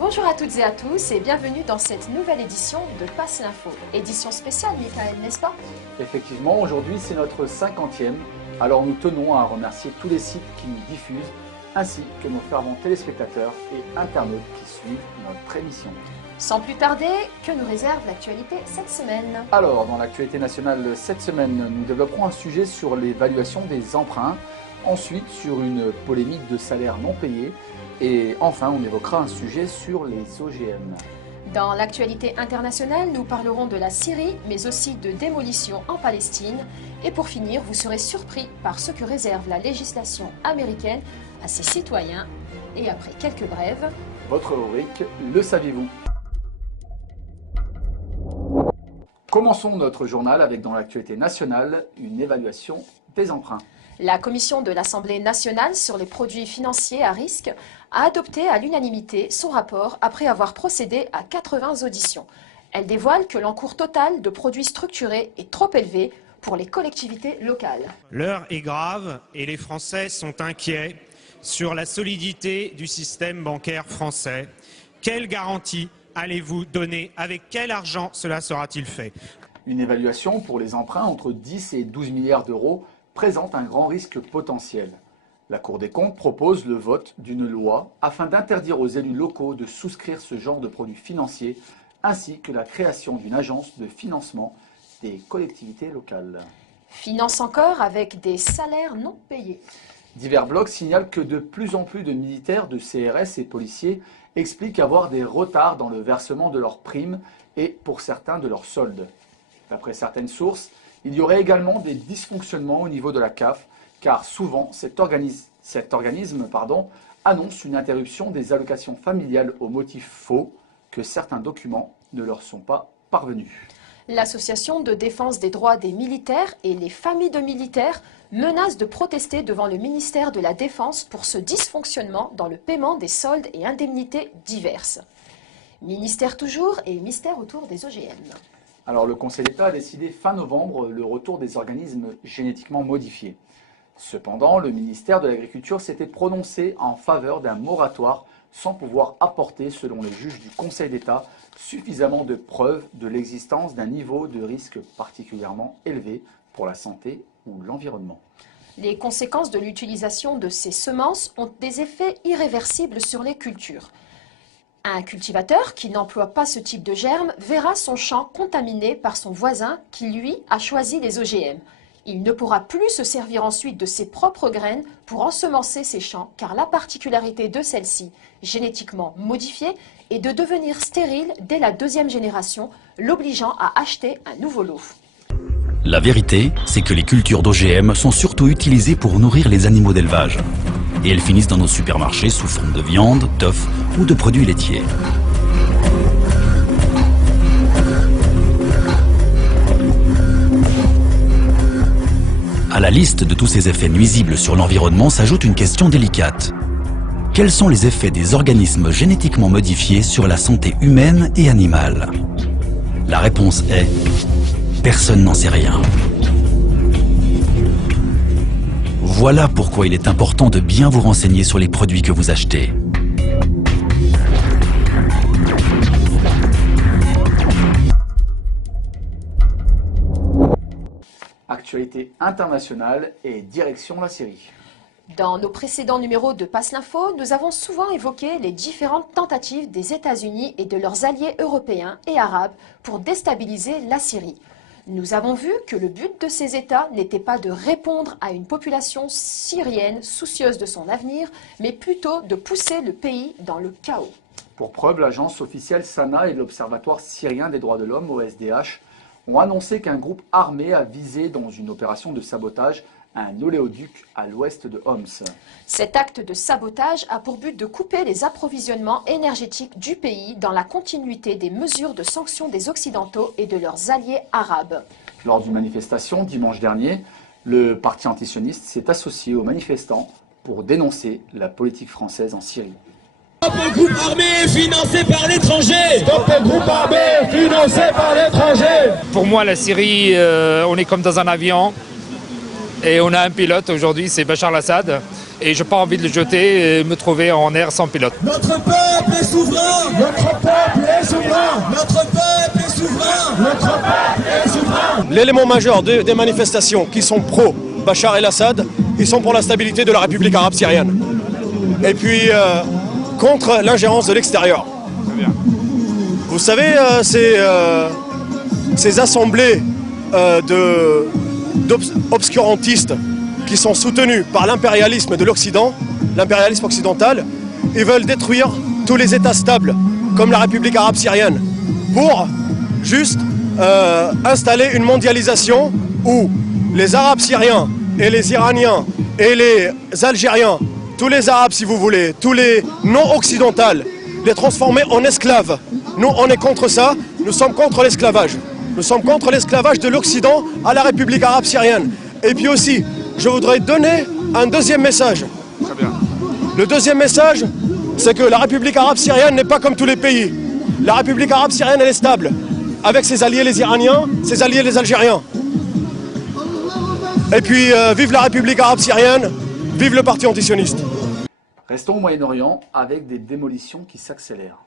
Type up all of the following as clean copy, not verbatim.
Bonjour à toutes et à tous et bienvenue dans cette nouvelle édition de Passe l'Info. Édition spéciale, Michael, n'est-ce pas? Effectivement, aujourd'hui c'est notre 50e, alors nous tenons à remercier tous les sites qui nous diffusent, ainsi que nos fervents téléspectateurs et internautes qui suivent notre émission. Sans plus tarder, que nous réserve l'actualité cette semaine? Alors, dans l'actualité nationale cette semaine, nous développerons un sujet sur l'évaluation des emprunts, ensuite sur une polémique de salaires non payés, et enfin on évoquera un sujet sur les OGM. Dans l'actualité internationale, nous parlerons de la Syrie, mais aussi de démolition en Palestine. Et pour finir, vous serez surpris par ce que réserve la législation américaine à ses citoyens. Et après quelques brèves, votre rubrique, le saviez-vous? Commençons notre journal avec, dans l'actualité nationale, une évaluation des emprunts. La commission de l'Assemblée nationale sur les produits financiers à risque a adopté à l'unanimité son rapport après avoir procédé à 80 auditions. Elle dévoile que l'encours total de produits structurés est trop élevé pour les collectivités locales. L'heure est grave et les Français sont inquiets sur la solidité du système bancaire français. Quelle garantie allez-vous donner? Avec quel argent cela sera-t-il fait? Une évaluation pour les emprunts entre 10 et 12 milliards d'euros présente un grand risque potentiel. La Cour des comptes propose le vote d'une loi afin d'interdire aux élus locaux de souscrire ce genre de produits financiers, ainsi que la création d'une agence de financement des collectivités locales. Finance encore avec des salaires non payés. Divers blogs signalent que de plus en plus de militaires, de CRS et policiers expliquent avoir des retards dans le versement de leurs primes et, pour certains, de leurs soldes. D'après certaines sources, il y aurait également des dysfonctionnements au niveau de la CAF, car souvent cet organisme annonce une interruption des allocations familiales au motif faux que certains documents ne leur sont pas parvenus. L'association de défense des droits des militaires et les familles de militaires menacent de protester devant le ministère de la Défense pour ce dysfonctionnement dans le paiement des soldes et indemnités diverses. Ministère toujours et mystère autour des OGM. Alors le Conseil d'État a décidé fin novembre le retour des organismes génétiquement modifiés. Cependant, le ministère de l'Agriculture s'était prononcé en faveur d'un moratoire sans pouvoir apporter, selon les juges du Conseil d'État, suffisamment de preuves de l'existence d'un niveau de risque particulièrement élevé pour la santé ou l'environnement. Les conséquences de l'utilisation de ces semences ont des effets irréversibles sur les cultures. Un cultivateur qui n'emploie pas ce type de germes verra son champ contaminé par son voisin qui, lui, a choisi les OGM. Il ne pourra plus se servir ensuite de ses propres graines pour ensemencer ses champs, car la particularité de celles-ci, génétiquement modifiées, est de devenir stérile dès la deuxième génération, l'obligeant à acheter un nouveau lot. La vérité, c'est que les cultures d'OGM sont surtout utilisées pour nourrir les animaux d'élevage. Et elles finissent dans nos supermarchés sous forme de viande, d'œufs ou de produits laitiers. À la liste de tous ces effets nuisibles sur l'environnement s'ajoute une question délicate. Quels sont les effets des organismes génétiquement modifiés sur la santé humaine et animale? La réponse est: personne n'en sait rien. Voilà pourquoi il est important de bien vous renseigner sur les produits que vous achetez. Actualité internationale et direction la Syrie. Dans nos précédents numéros de Passe l'Info, nous avons souvent évoqué les différentes tentatives des États-Unis et de leurs alliés européens et arabes pour déstabiliser la Syrie. Nous avons vu que le but de ces États n'était pas de répondre à une population syrienne soucieuse de son avenir, mais plutôt de pousser le pays dans le chaos. Pour preuve, l'agence officielle SANA et l'Observatoire syrien des droits de l'homme, OSDH, ont annoncé qu'un groupe armé a visé dans une opération de sabotage un oléoduc à l'ouest de Homs. Cet acte de sabotage a pour but de couper les approvisionnements énergétiques du pays dans la continuité des mesures de sanctions des Occidentaux et de leurs alliés arabes. Lors d'une manifestation dimanche dernier, le parti antisioniste s'est associé aux manifestants pour dénoncer la politique française en Syrie. Stop le groupe armé financé par l'étranger! Stop le groupe armé financé par l'étranger! Pour moi, la Syrie, on est comme dans un avion et on a un pilote aujourd'hui, c'est Bachar al-Assad. et j'ai pas envie de le jeter et me trouver en air sans pilote. Notre peuple est souverain. Notre peuple est souverain. Notre peuple est souverain. Notre peuple est souverain. L'élément majeur des manifestations qui sont pro-Bachar el-Assad, ils sont pour la stabilité de la République arabe syrienne. Et puis contre l'ingérence de l'extérieur. Vous savez, ces assemblées d'obscurantistes qui sont soutenus par l'impérialisme de l'Occident, l'impérialisme occidental, ils veulent détruire tous les États stables, comme la République arabe syrienne, pour juste installer une mondialisation où les Arabes syriens et les Iraniens et les Algériens, tous les Arabes si vous voulez, tous les non-occidentaux, les transformer en esclaves. Nous, on est contre ça, nous sommes contre l'esclavage. Nous sommes contre l'esclavage de l'Occident à la République arabe syrienne. Et puis aussi, je voudrais donner un deuxième message. Très bien. Le deuxième message, c'est que la République arabe syrienne n'est pas comme tous les pays. La République arabe syrienne, elle est stable, avec ses alliés les Iraniens, ses alliés les Algériens. Et puis, vive la République arabe syrienne, vive le parti antisioniste. Restons au Moyen-Orient avec des démolitions qui s'accélèrent.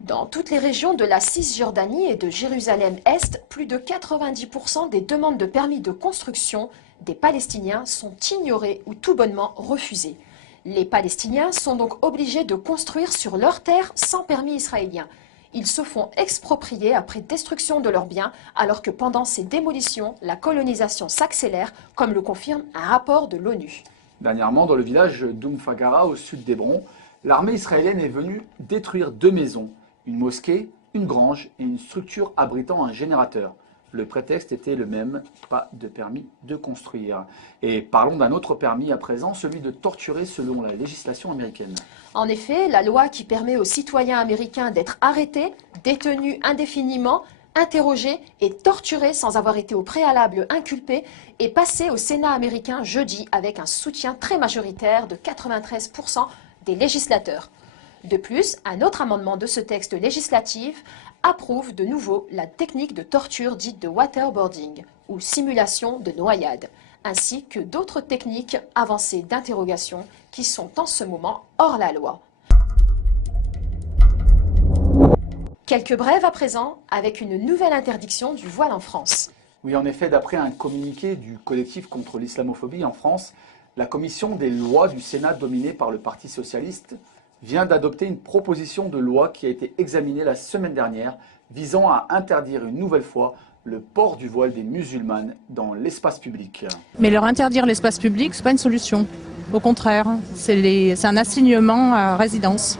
Dans toutes les régions de la Cisjordanie et de Jérusalem-Est, plus de 90% des demandes de permis de construction des Palestiniens sont ignorées ou tout bonnement refusées. Les Palestiniens sont donc obligés de construire sur leur terre sans permis israélien. Ils se font exproprier après destruction de leurs biens, alors que pendant ces démolitions, la colonisation s'accélère, comme le confirme un rapport de l'ONU. Dernièrement, dans le village d'Oumfagara, au sud d'Hébron, l'armée israélienne est venue détruire 2 maisons, une mosquée, une grange et une structure abritant un générateur. Le prétexte était le même, pas de permis de construire. Et parlons d'un autre permis à présent, celui de torturer selon la législation américaine. En effet, la loi qui permet aux citoyens américains d'être arrêtés, détenus indéfiniment, interrogés et torturés sans avoir été au préalable inculpés est passée au Sénat américain jeudi avec un soutien très majoritaire de 93% des législateurs. De plus, un autre amendement de ce texte législatif approuve de nouveau la technique de torture dite de waterboarding ou simulation de noyade, ainsi que d'autres techniques avancées d'interrogation qui sont en ce moment hors la loi. Quelques brèves à présent avec une nouvelle interdiction du voile en France. Oui, en effet, d'après un communiqué du collectif contre l'islamophobie en France, la commission des lois du Sénat dominée par le Parti socialiste vient d'adopter une proposition de loi qui a été examinée la semaine dernière visant à interdire une nouvelle fois le port du voile des musulmanes dans l'espace public. Mais leur interdire l'espace public, ce n'est pas une solution. Au contraire, c'est un assignement à résidence.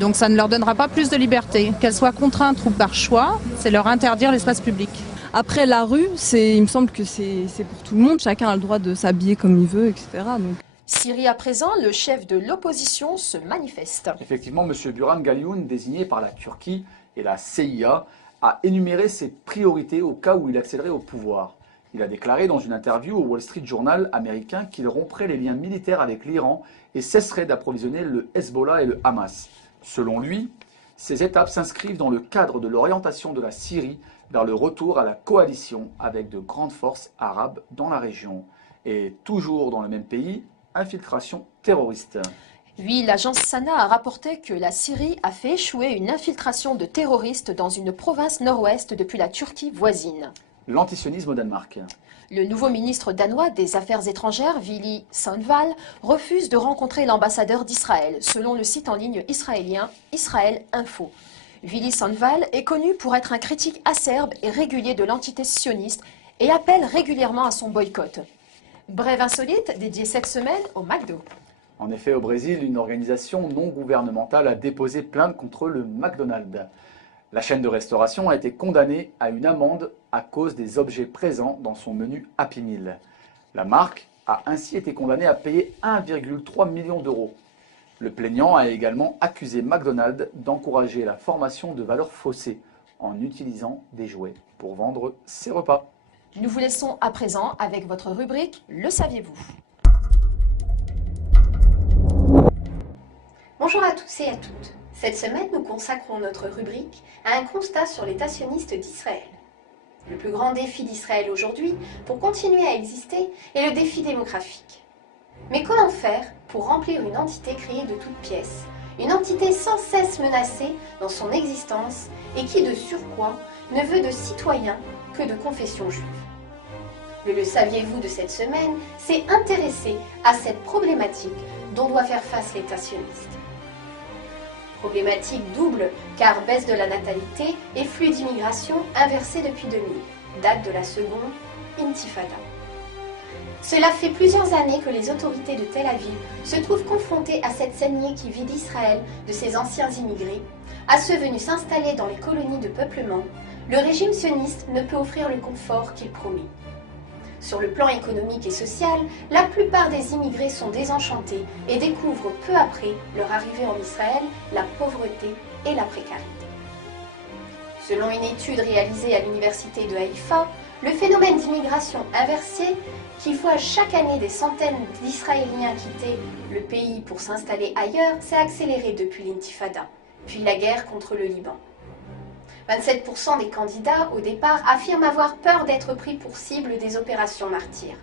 Donc ça ne leur donnera pas plus de liberté. Qu'elles soient contraintes ou par choix, c'est leur interdire l'espace public. Après la rue, il me semble que c'est pour tout le monde, chacun a le droit de s'habiller comme il veut, etc. Donc... Syrie à présent, le chef de l'opposition se manifeste. Effectivement, M. Burhan Galioun, désigné par la Turquie et la CIA, a énuméré ses priorités au cas où il accéderait au pouvoir. Il a déclaré dans une interview au Wall Street Journal américain qu'il romprait les liens militaires avec l'Iran et cesserait d'approvisionner le Hezbollah et le Hamas. Selon lui, ces étapes s'inscrivent dans le cadre de l'orientation de la Syrie vers le retour à la coalition avec de grandes forces arabes dans la région. Et toujours dans le même pays, infiltration terroriste. Oui, l'agence Sana a rapporté que la Syrie a fait échouer une infiltration de terroristes dans une province nord-ouest depuis la Turquie voisine. L'antisionisme au Danemark. Le nouveau ministre danois des Affaires étrangères, Willy Sandvall, refuse de rencontrer l'ambassadeur d'Israël, selon le site en ligne israélien Israël Info. Willy Sandvall est connu pour être un critique acerbe et régulier de l'entité sioniste et appelle régulièrement à son boycott. Brève insolite dédiée cette semaine au McDo. En effet, au Brésil, une organisation non gouvernementale a déposé plainte contre le McDonald's. La chaîne de restauration a été condamnée à une amende à cause des objets présents dans son menu Happy Meal. La marque a ainsi été condamnée à payer 1,3 million d'euros. Le plaignant a également accusé McDonald's d'encourager la formation de valeurs faussées en utilisant des jouets pour vendre ses repas. Nous vous laissons à présent avec votre rubrique « Le saviez-vous ». Bonjour à tous et à toutes. Cette semaine, nous consacrons notre rubrique à un constat sur l'État sioniste d'Israël. Le plus grand défi d'Israël aujourd'hui, pour continuer à exister, est le défi démographique. Mais comment faire pour remplir une entité créée de toutes pièces, une entité sans cesse menacée dans son existence et qui, de surcroît, ne veut de citoyens que de confession juive? Le saviez-vous de cette semaine s'est intéressé à cette problématique dont doit faire face l'État sioniste. Problématique double, car baisse de la natalité et flux d'immigration inversés depuis 2000, date de la seconde Intifada. Cela fait plusieurs années que les autorités de Tel Aviv se trouvent confrontées à cette saignée qui vide Israël de ses anciens immigrés, à ceux venus s'installer dans les colonies de peuplement. Le régime sioniste ne peut offrir le confort qu'il promet. Sur le plan économique et social, la plupart des immigrés sont désenchantés et découvrent peu après leur arrivée en Israël la pauvreté et la précarité. Selon une étude réalisée à l'université de Haïfa, le phénomène d'immigration inversée, qui voit chaque année des centaines d'Israéliens quitter le pays pour s'installer ailleurs, s'est accéléré depuis l'Intifada, puis la guerre contre le Liban. 27% des candidats, au départ, affirment avoir peur d'être pris pour cible des opérations martyrs.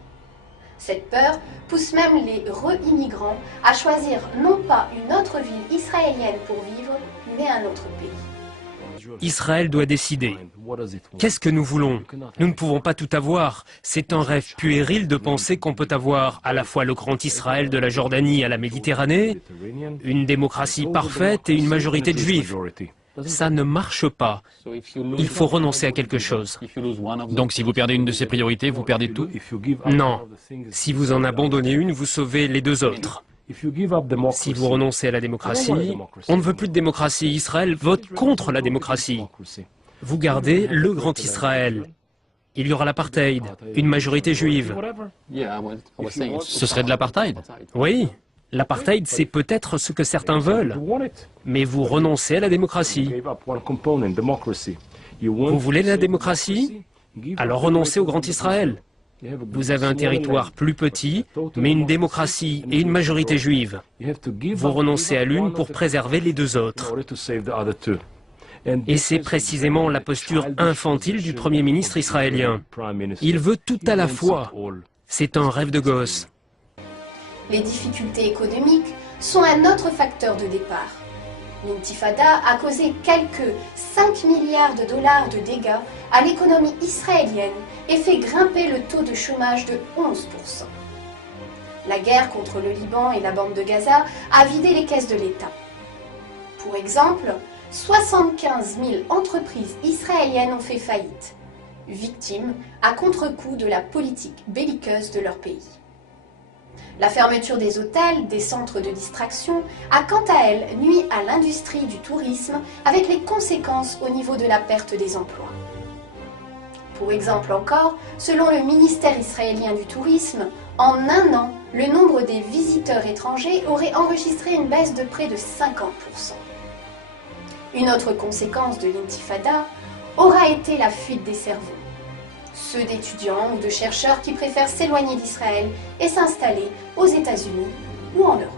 Cette peur pousse même les re-immigrants à choisir non pas une autre ville israélienne pour vivre, mais un autre pays. Israël doit décider. Qu'est-ce que nous voulons? Nous ne pouvons pas tout avoir. C'est un rêve puéril de penser qu'on peut avoir à la fois le grand Israël de la Jordanie à la Méditerranée, une démocratie parfaite et une majorité de juifs. Ça ne marche pas. Il faut renoncer à quelque chose. Donc si vous perdez une de ces priorités, vous perdez tout? Non. Si vous en abandonnez une, vous sauvez les deux autres. Si vous renoncez à la démocratie, on ne veut plus de démocratie. Israël vote contre la démocratie. Vous gardez le grand Israël. Il y aura l'apartheid, une majorité juive. Ce serait de l'apartheid? Oui. L'apartheid, c'est peut-être ce que certains veulent, mais vous renoncez à la démocratie. Vous voulez la démocratie? Alors renoncez au Grand Israël. Vous avez un territoire plus petit, mais une démocratie et une majorité juive. Vous renoncez à l'une pour préserver les deux autres. Et c'est précisément la posture infantile du Premier ministre israélien. Il veut tout à la fois. C'est un rêve de gosse. Les difficultés économiques sont un autre facteur de départ. L'Intifada a causé quelques 5 milliards de dollars de dégâts à l'économie israélienne et fait grimper le taux de chômage de 11%. La guerre contre le Liban et la bande de Gaza a vidé les caisses de l'État. Pour exemple, 75 000 entreprises israéliennes ont fait faillite, victimes à contre-coup de la politique belliqueuse de leur pays. La fermeture des hôtels, des centres de distraction, a quant à elle nui à l'industrie du tourisme avec les conséquences au niveau de la perte des emplois. Pour exemple encore, selon le ministère israélien du Tourisme, en un an, le nombre des visiteurs étrangers aurait enregistré une baisse de près de 50%. Une autre conséquence de l'Intifada aura été la fuite des cerveaux. Ceux d'étudiants ou de chercheurs qui préfèrent s'éloigner d'Israël et s'installer aux États-Unis ou en Europe.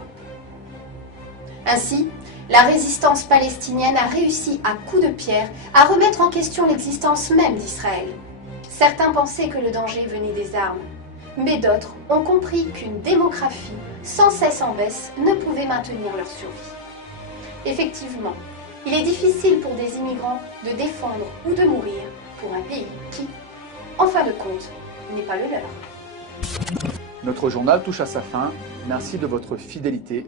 Ainsi, la résistance palestinienne a réussi à coups de pierre à remettre en question l'existence même d'Israël. Certains pensaient que le danger venait des armes, mais d'autres ont compris qu'une démographie sans cesse en baisse ne pouvait maintenir leur survie. Effectivement, il est difficile pour des immigrants de défendre ou de mourir pour un pays qui, en fin de compte, n'est pas le leur. Notre journal touche à sa fin. Merci de votre fidélité.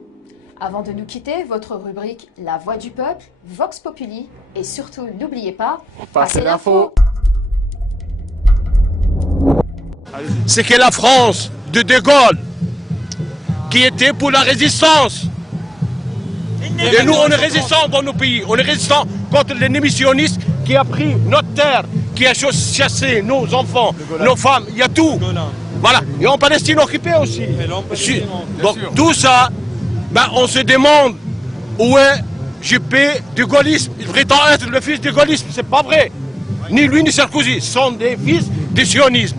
Avant de nous quitter, votre rubrique La Voix du Peuple, Vox Populi, et surtout, n'oubliez pas, passez l'info. C'est que la France de De Gaulle, qui était pour la résistance. Et nous, on est résistants dans nos pays. On est résistants contre l'ennemi sioniste qui a pris notre terre, qui a chassé nos enfants, nos femmes, il y a tout. Voilà. Et en Palestine occupée aussi. Donc tout ça, ben, on se demande où est Juppé du gaullisme. Il prétend être le fils du gaullisme, c'est pas vrai. Ni lui ni Sarkozy, ce sont des fils du sionisme.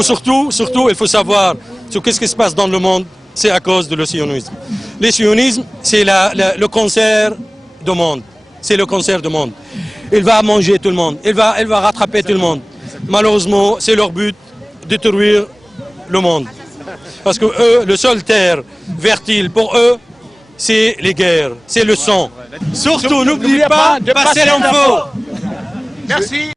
Surtout, il faut savoir qu'est-ce qui se passe dans le monde, c'est à cause de le sionisme. Le sionisme, c'est le cancer du monde. C'est le cancer du monde. Il va manger tout le monde, il va rattraper tout le monde. Malheureusement, c'est leur but, détruire le monde. Parce que eux, le seul terre fertile pour eux, c'est les guerres, c'est le sang. Surtout, n'oubliez pas de passer l'info. Merci.